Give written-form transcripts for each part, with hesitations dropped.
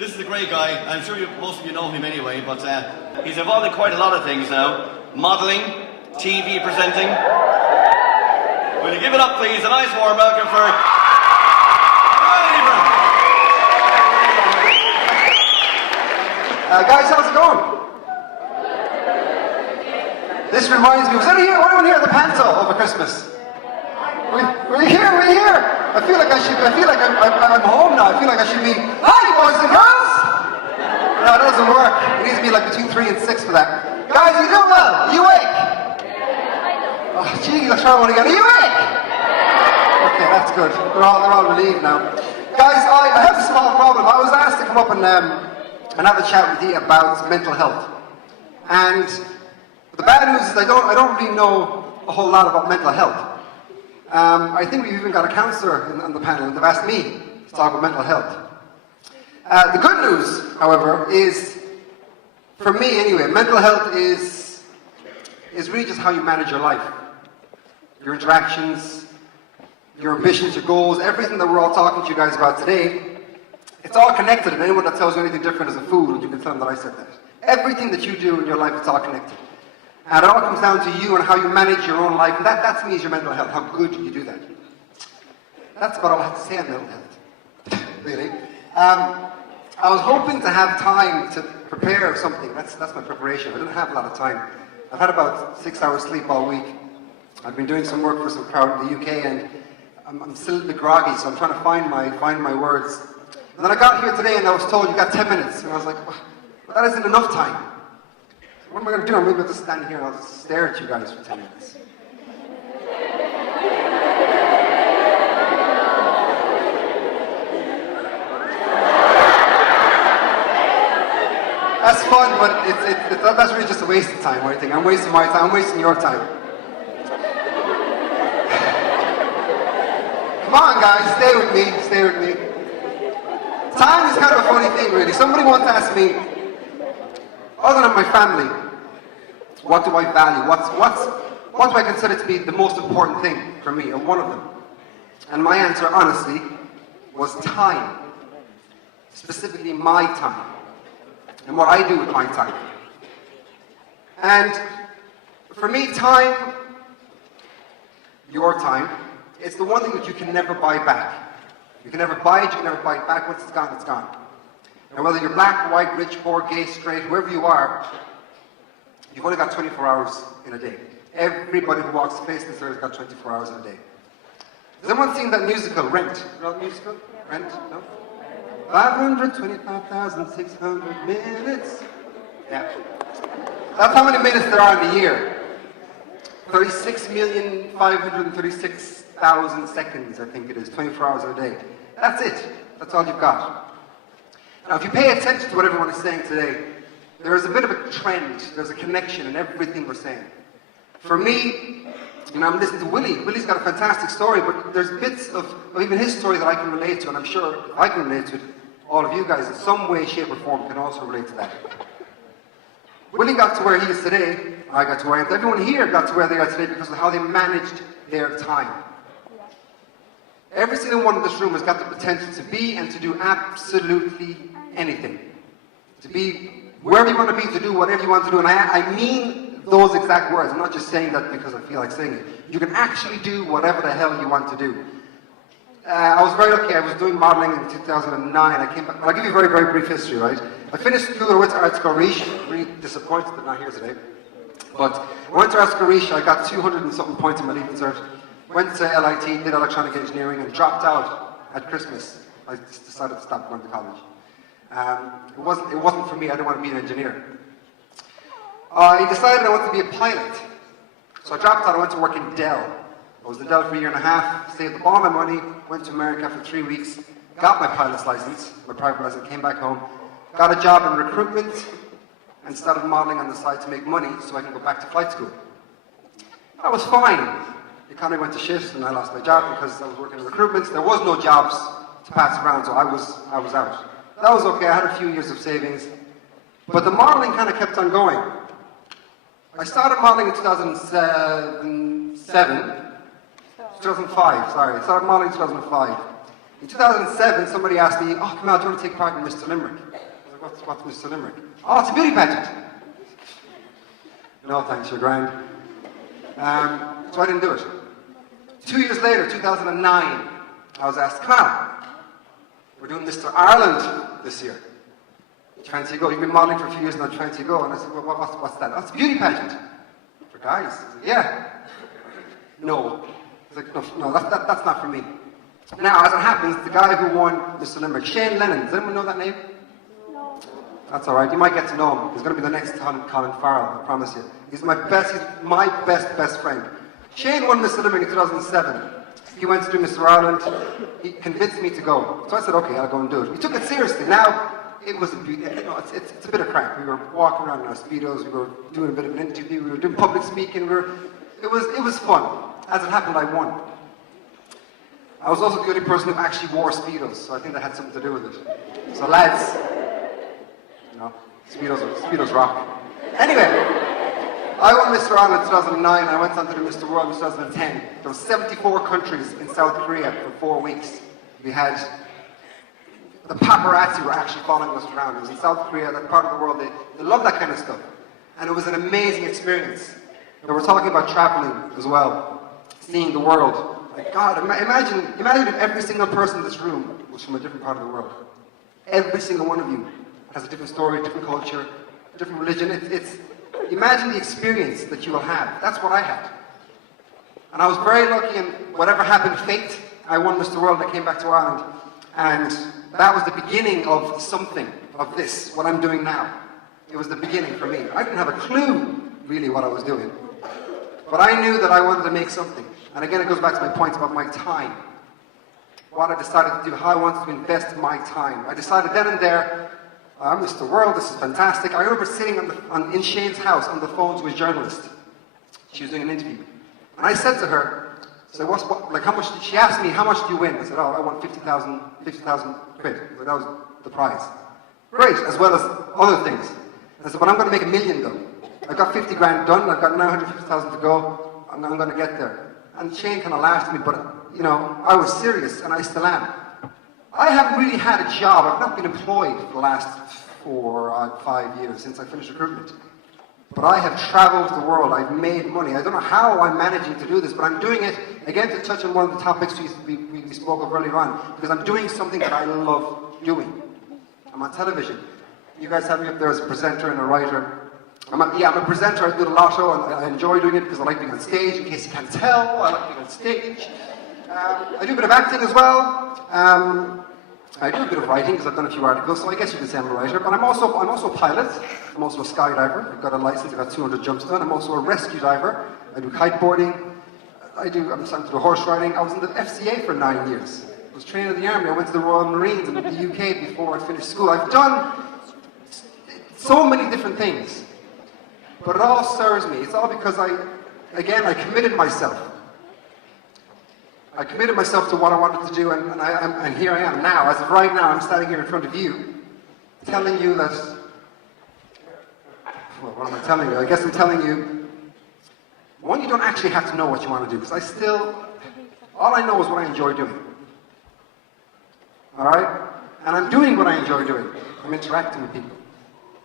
This is a great guy. I'm sure most of you know him anyway, but he's involved in quite a lot of things now. Modelling, TV presenting. Will you give it up, please? A nice warm welcome for Ibrahim. Guys, how's it going? This reminds me, was anyone here at the Panto over Christmas? We're here, we're here. I feel like I'm home now. I feel like I should be, hi boys and girls! No, it doesn't work. It needs to be like between 3 and 6 for that. Guys, you doing well? Are you awake? Oh, geez, I sure want to get, are you awake? Okay, that's good. They're all relieved now. Guys, I have a small problem. I was asked to come up and have a chat with you about mental health. And the bad news is I don't really know a whole lot about mental health. I think we've even got a counsellor on the panel, and they've asked me to talk about mental health. The good news, however, is, for me anyway, mental health is really just how you manage your life. Your interactions, your ambitions, your goals, everything that we're all talking to you guys about today, it's all connected, and anyone that tells you anything different is a fool, you can tell them that I said that. Everything that you do in your life, it's all connected. And it all comes down to you and how you manage your own life. And that to me is your mental health, how good you do that. That's about all I have to say on mental health, really. I was hoping to have time to prepare something. That's my preparation. I didn't have a lot of time. I've had about 6 hours sleep all week. I've been doing some work for some crowd in the UK, and I'm still a bit groggy, so I'm trying to find my words. And then I got here today and I was told, you got 10 minutes. And I was like, well, that isn't enough time. What am I going to do? I'm maybe going to stand here and I'll just stare at you guys for 10 minutes. That's fun, but that's really just a waste of time or anything. I'm wasting my time, I'm wasting your time. Come on guys, stay with me. Time is kind of a funny thing really. Somebody once asked me, other than my family, what do I value? What do I consider to be the most important thing for me, or one of them? And my answer, honestly, was time. Specifically my time. And what I do with my time. And for me, time, your time, it's the one thing that you can never buy back. You can never buy it, you can never buy it back. Once it's gone, it's gone. And whether you're black, white, rich, poor, gay, straight, whoever you are, you've only got 24 hours in a day. Everybody who walks the face of this earth has got 24 hours in a day. Has anyone seen that musical, Rent? You know the musical? Rent? No? 525,600 minutes. Yeah. That's how many minutes there are in a year. 36,536,000 seconds, I think it is. 24 hours in a day. That's it. That's all you've got. Now, if you pay attention to what everyone is saying today, there is a bit of a trend, there's a connection in everything we're saying. For me, I'm listening to Willie. Willie's got a fantastic story, but there's bits of even his story that I can relate to, and I'm sure if I can relate to it, all of you guys in some way, shape, or form can also relate to that. Willie got to where he is today, I got to where I am. Everyone here got to where they are today because of how they managed their time. Every single one in this room has got the potential to be and to do absolutely anything. To be wherever you want to be, to do whatever you want to do. And I mean those exact words. I'm not just saying that because I feel like saying it. You can actually do whatever the hell you want to do. I was very lucky. I was doing modeling in 2009. I came back. I'll give you a very, very brief history, right? I finished school, I went to Art Scorish. Really disappointed that I'm not here today. But I went to Art Scorish. I got 200 and something points in my leaving cert. Went to LIT, did electronic engineering, and dropped out at Christmas. I just decided to stop going to college. It wasn't for me. I didn't want to be an engineer. I decided I wanted to be a pilot. So I dropped out. I went to work in Dell. I was in Dell for a year and a half, saved up all my money, went to America for 3 weeks, got my pilot's license, my private license, came back home, got a job in recruitment, and started modeling on the side to make money so I can go back to flight school. That was fine. The economy went to shit and I lost my job because I was working in recruitment. There was no jobs to pass around, so I was out. That was okay. I had a few years of savings, but the modeling kind of kept on going. I started modeling in 2005, sorry. I started modeling in 2005. In 2007, somebody asked me, oh, Kamal, do you want to take part in Mr. Limerick? I was like, what's Mr. Limerick? Oh, it's a beauty pageant. No, thanks, you're grand. So I didn't do it. 2 years later, 2009, I was asked, Kamal, we're doing Mr. Ireland this year. Fancy you go? You've been modeling for a few years now, fancy you go? And I said, well, what's that? Oh, it's a beauty pageant. For guys? I said, yeah. No. I was like, no, that's not for me. Now, as it happens, the guy who won Mr. Limerick, Shane Lennon, does anyone know that name? No. That's all right. You might get to know him. He's going to be the next Colin Farrell, I promise you. He's my best friend. Shane won Mr. Limerick in 2007. He went to do Mr. Ireland. He convinced me to go. So I said, okay, I'll go and do it. We took it seriously. Now, it was it's a bit of crack. We were walking around in our Speedos. We were doing a bit of an interview. We were doing public speaking. It was fun. As it happened, I won. I was also the only person who actually wore Speedos, so I think that had something to do with it. So lads, Speedos rock. Anyway, I won Mr. Ireland in 2009, and I went on to do Mr. World in 2010. There were 74 countries in South Korea for 4 weeks. We had the paparazzi were actually following us around. It was in South Korea, that part of the world, they love that kind of stuff. And it was an amazing experience. And we're talking about traveling as well, seeing the world. Like, God, imagine if every single person in this room was from a different part of the world. Every single one of you has a different story, a different culture, a different religion. Imagine the experience that you will have. That's what I had. And I was very lucky, and whatever happened, fate, I won Mr. World, I came back to Ireland. And that was the beginning of something, of this, what I'm doing now. It was the beginning for me. I didn't have a clue, really, what I was doing. But I knew that I wanted to make something. And again, it goes back to my point about my time. What I decided to do, how I wanted to invest my time. I decided then and there, I'm Mr. World, this is fantastic. I remember sitting in Shane's house on the phone to a journalist. She was doing an interview. And I said to her, how much, she asked me, how much do you win? I said, oh, I won 50,000 quid. That was the prize. Great, as well as other things. I said, but I'm going to make $1 million though. I got 50 grand done, I've got 950,000 to go, I'm going to get there. And Shane kind of laughed at me, but I was serious, and I still am. I haven't really had a job. I've not been employed for the last 4 or 5 years since I finished recruitment. But I have traveled the world. I've made money. I don't know how I'm managing to do this, but I'm doing it, again, to touch on one of the topics we spoke of earlier on, because I'm doing something that I love doing. I'm on television. You guys have me up there as a presenter and a writer. I'm a presenter. I do the lotto, and I enjoy doing it because I like being on stage. In case you can't tell, I like being on stage. I do a bit of acting as well. I do a bit of writing because I've done a few articles, so I guess you can say I'm a writer. But I'm also a pilot. I'm also a skydiver. I've got a license. I've got 200 jumps done. I'm also a rescue diver. I do kiteboarding. I'm starting to do horse riding. I was in the FCA for 9 years. I was trained in the army. I went to the Royal Marines in the UK before I finished school. I've done so many different things. But it all serves me. It's all because I committed myself. I committed myself to what I wanted to do, and here I am now. As of right now, I'm standing here in front of you, telling you that, well, what am I telling you? I guess I'm telling you, one, you don't actually have to know what you want to do, because all I know is what I enjoy doing. All right? And I'm doing what I enjoy doing. I'm interacting with people.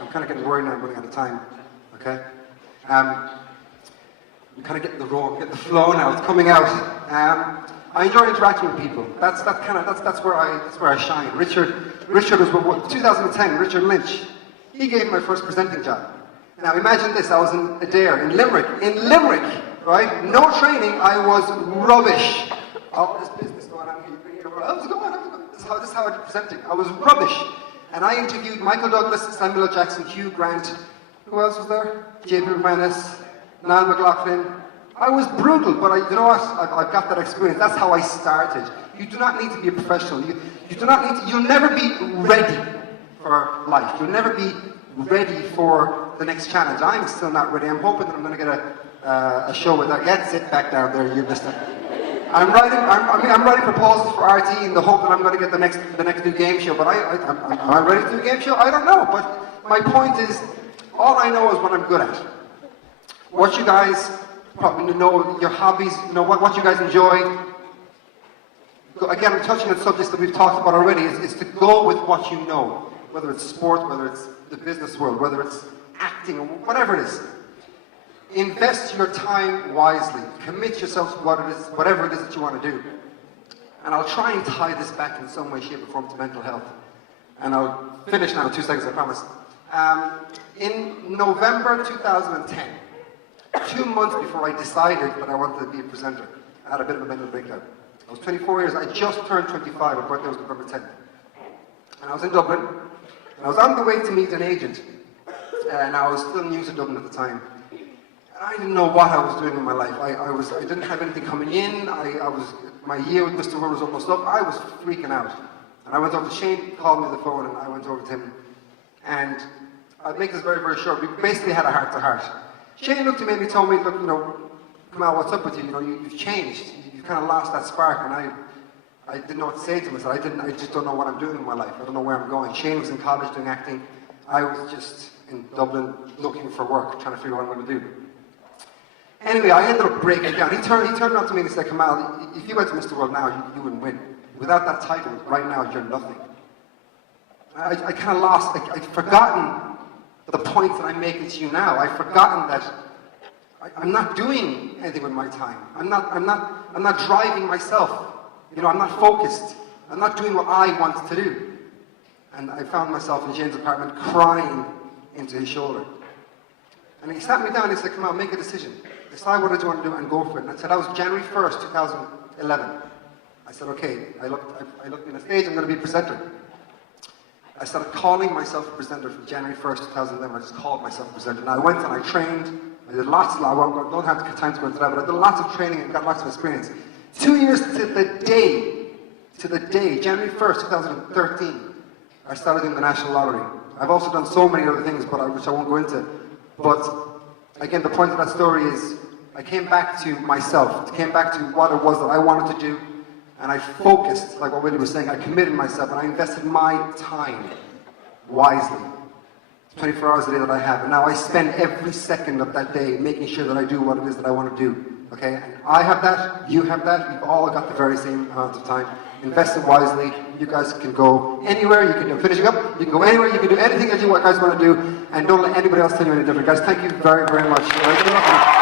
I'm kind of getting worried now, I'm running out of time. Okay? I'm kind of getting the flow now. It's coming out. I enjoy interacting with people. That's where I shine. Richard was 2010. Richard Lynch. He gave me my first presenting job. Now imagine this. I was in Adair in Limerick. In Limerick, right? No training. I was rubbish. All this business going on here. How's it going? This is how I did presenting. I was rubbish. And I interviewed Michael Douglas, Samuel L. Jackson, Hugh Grant. Who else was there? J.P. McManus, Niall McLaughlin. I was brutal, but you know what? I've got that experience. That's how I started. You do not need to be a professional. You'll never be ready for life. You'll never be ready for the next challenge. I'm still not ready. I'm hoping that I'm going to get a show with that. Sit back down there, you missed it. I'm writing proposals for RT in the hope that I'm going to get the next new game show. But am I ready to do a game show? I don't know. But my point is, all I know is what I'm good at. What you guys probably know, your hobbies, what you guys enjoy. again, I'm touching on subjects that we've talked about already, is to go with what you know, whether it's sport, whether it's the business world, whether it's acting, or whatever it is. Invest your time wisely. Commit yourself to whatever it is that you want to do. And I'll try and tie this back in some way, shape, or form to mental health. And I'll finish now in 2 seconds, I promise. In November 2010, 2 months before I decided that I wanted to be a presenter, I had a bit of a mental breakdown. I was 24 years, I just turned 25, my birthday was November 10th. And I was in Dublin, and I was on the way to meet an agent, and I was still new to Dublin at the time. And I didn't know what I was doing in my life. I didn't have anything coming in, my year with Mr. World was almost up, I was freaking out. And I went over to Shane, called me on the phone, and I went over to him. And I'll make this very, very short. We basically had a heart-to-heart. Shane looked at me and he told me, look, Kamal, what's up with you? You've changed. You've kind of lost that spark. And I didn't know what to say to him. I said, I just don't know what I'm doing in my life. I don't know where I'm going. Shane was in college doing acting. I was just in Dublin looking for work, trying to figure out what I'm going to do. Anyway, I ended up breaking down. He turned around to me and he said, Kamal, if you went to Mr. World now, you wouldn't win. Without that title, right now, you're nothing. I kind of lost, I'd forgotten the point that I'm making to you now. I've forgotten that I'm not doing anything with my time. I'm not driving myself. I'm not focused. I'm not doing what I want to do. And I found myself in Shane's apartment crying into his shoulder. And he sat me down and he said, come on, make a decision. Decide what you want to do and go for it. And I said, that was January 1st, 2011. I said, okay, I looked in the stage, I'm going to be a presenter. I started calling myself a presenter from January 1st, 2011. I just called myself a presenter. And I went and I trained. I did I don't have time to go into that, but I did lots of training and got lots of experience. 2 years to the day, January 1st, 2013, I started doing the National Lottery. I've also done so many other things, which I won't go into. But again, the point of that story is I came back to myself, came back to what it was that I wanted to do, and I focused, like what Willie was saying, I committed myself, and I invested my time wisely. 24 hours a day that I have, and now I spend every second of that day making sure that I do what it is that I want to do. Okay, and I have that, you have that, we've all got the very same amount of time. Invest it wisely. You guys can go anywhere, you can do finishing up, you can go anywhere, you can do anything that you guys want to do, and don't let anybody else tell you any different. Guys, thank you very, very much.